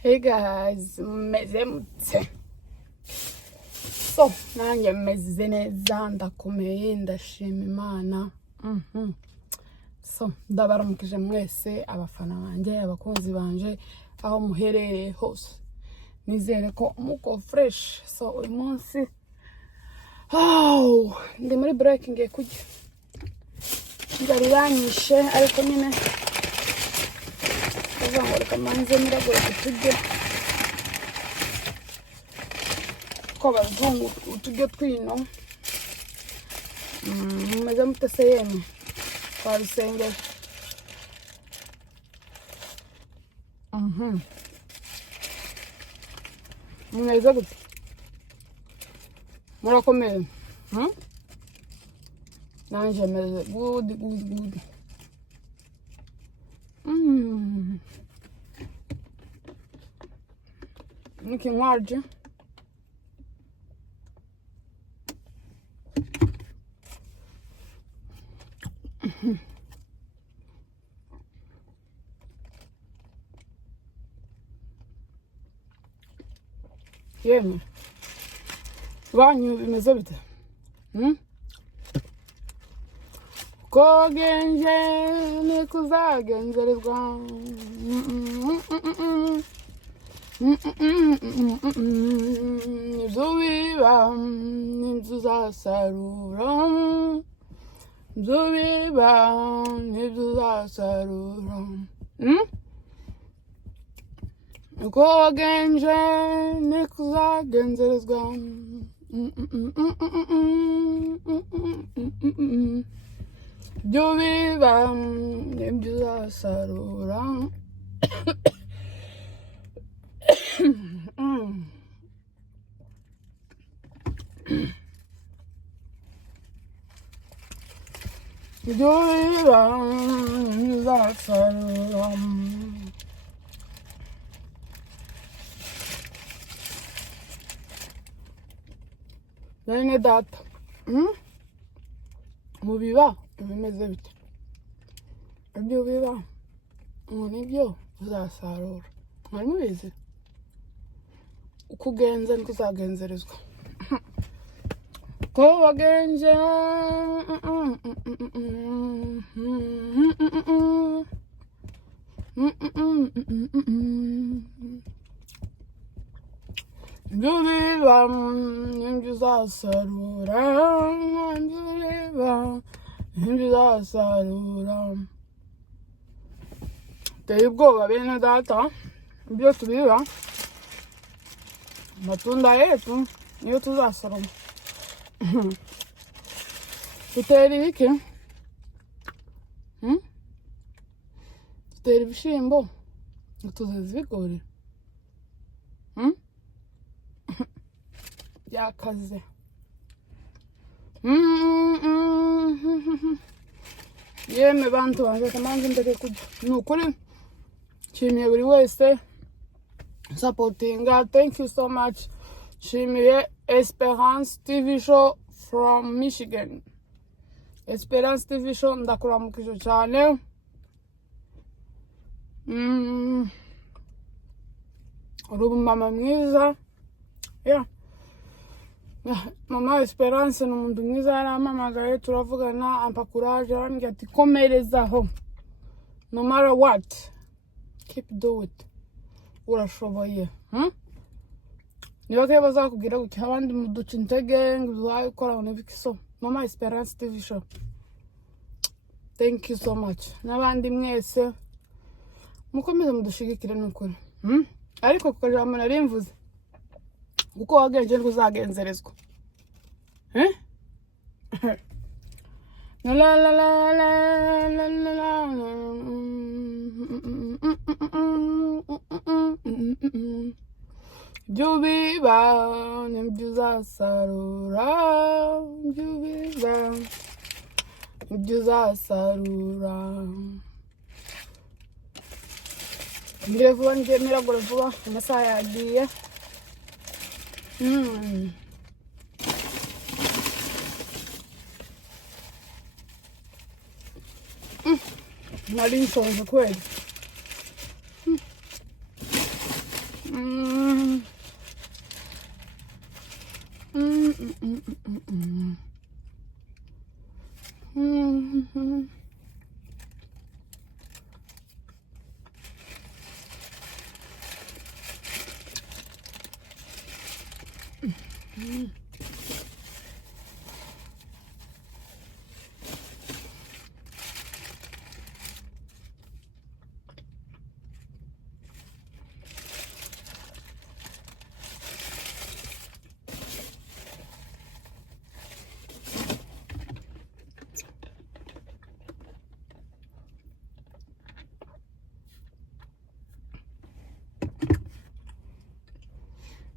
Hey guys, meze mute. So, nanjye meze neza, ndakomeye, ndashima Imana. So, ndabaramukije mwese abafana banje, abakunzi banje, aho muherereye hose. Nizere ko muko fresh. So, uyu munsi ndi muri break ngiye kurya. Ngari banyishe ariko nyine reka manze miragura kuturya tw'abazungu, uturyo twino mumeze mute se yemwe twabisengera. Mumeze gute? Murakomeye? Nanje meze good. Nikinywaji yemwe banyu bimeze bite? Kogenje niko uzagenzerezwa. Nibyo biba nibyo uzasarura, nibyo biba nibyo uzasarura. Uko wagenje niko uzagenzerezwa. Ibyo biba nibyo uzasarura. Ibyo biba nibyo uzasarura. Bene data, mu biba bimeze bite? Ibyo biba nibyo uzasarura. Mwari mubizi? Uko ugenza niko uzagenzerezwa. Ko wagenje ibyo biba nibyo uzasarura, ibyo biba nibyo uzasarura. Teye ubwoba bene data, ibyo tubiba matunda yetu niyo tuzasarura. Tutera ibiki? Tutera ibishimbo, tuzeza ibigori. Byakaze. Yemwe bantu banje kamanze mbere kurya. Ni ukuri nshimiye buri wese supportinga. Thank you so much. Nshimiye Esperance TV show from Michigan. Esperance TV show ndakuramukije cyane. Uri mama mwiza. Yeah. Mama Esperance ni umuntu mwiza, yarampamagaye turavugana, ampa courage, arambwira ati komerezaho. No matter what, keep do it. Urashoboye. Niba kare bazakubwira gutya abandi muduca intege ngo uzabikora n'ibiki. So Mama Esperance TV show, thank you so much. N'abandi mwese mukomeze mudushigikire n'ukuri. Ariko ku kajambo nari mvuze, uko wagenje niko uzagenzerezwa. La la la la la la la. Ibyo biba nibyo uzasarura, ibyo biba nibyo uzasarura. Ngire vuba ngiye miragura vuba, amasaha yagiye. Nari nshonje kweli. Mm. Mm, mm, mm, mm, mm. Mm-hmm. Mm.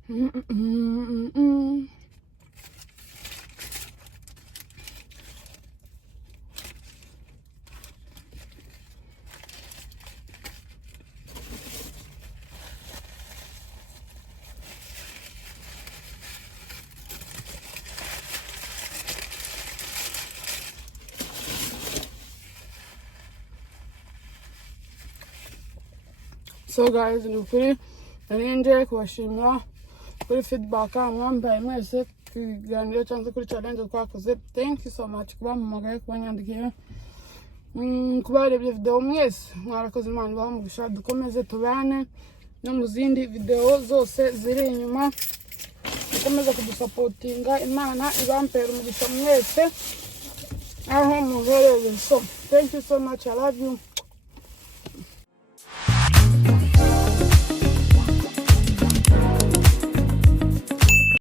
Mm-mm-mm-mm. So guys, ni ukuri nje kubashimira kuri feedback mwambaye mwese kuganira cyangwa kuri challenge twakoze. Thank you so much kuba mumagaye kubanyandikiye, kubarebye video mwese mwarakoze. Imana ibahe umugisha, dukomeze tubane no mu zindi video zose ziri inyuma, dukomeze kudusupportinga. Imana ibampere umugisha mwese aho muherereye. So thank you so much, I love you.